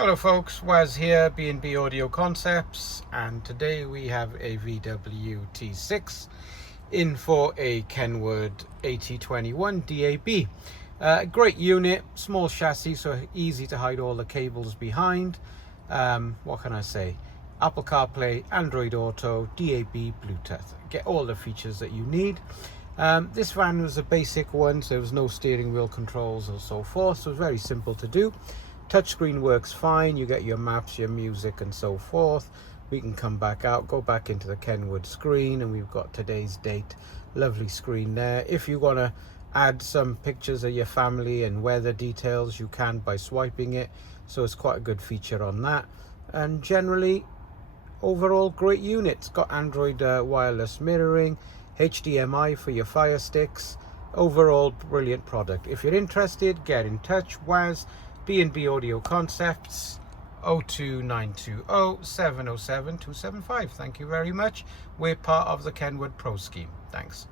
Hello folks, Waz here, B&B Audio Concepts, and today we have a VW T6 in for a KENWOOD 8021 DAB. Great unit, small chassis, so easy to hide all the cables behind. What can I say? Apple CarPlay, Android Auto, DAB, Bluetooth. Get all the features that you need. This van was a basic one, so there was no steering wheel controls or so forth, so it was very simple to do. Touchscreen works fine, you get your maps, your music and so forth. We can come back out, go back into the KENWOOD screen, and we've got today's date. Lovely screen there. If you want to add some pictures of your family and weather details, you can by swiping it, so it's quite a good feature on that. And generally, overall great unit. It's got Android wireless mirroring, HDMI for your Fire Sticks. Overall brilliant product. If you're interested, get in touch. Waz, B&B Audio Concepts, 02920 707 275. Thank you very much. We're part of the KENWOOD Pro scheme. Thanks.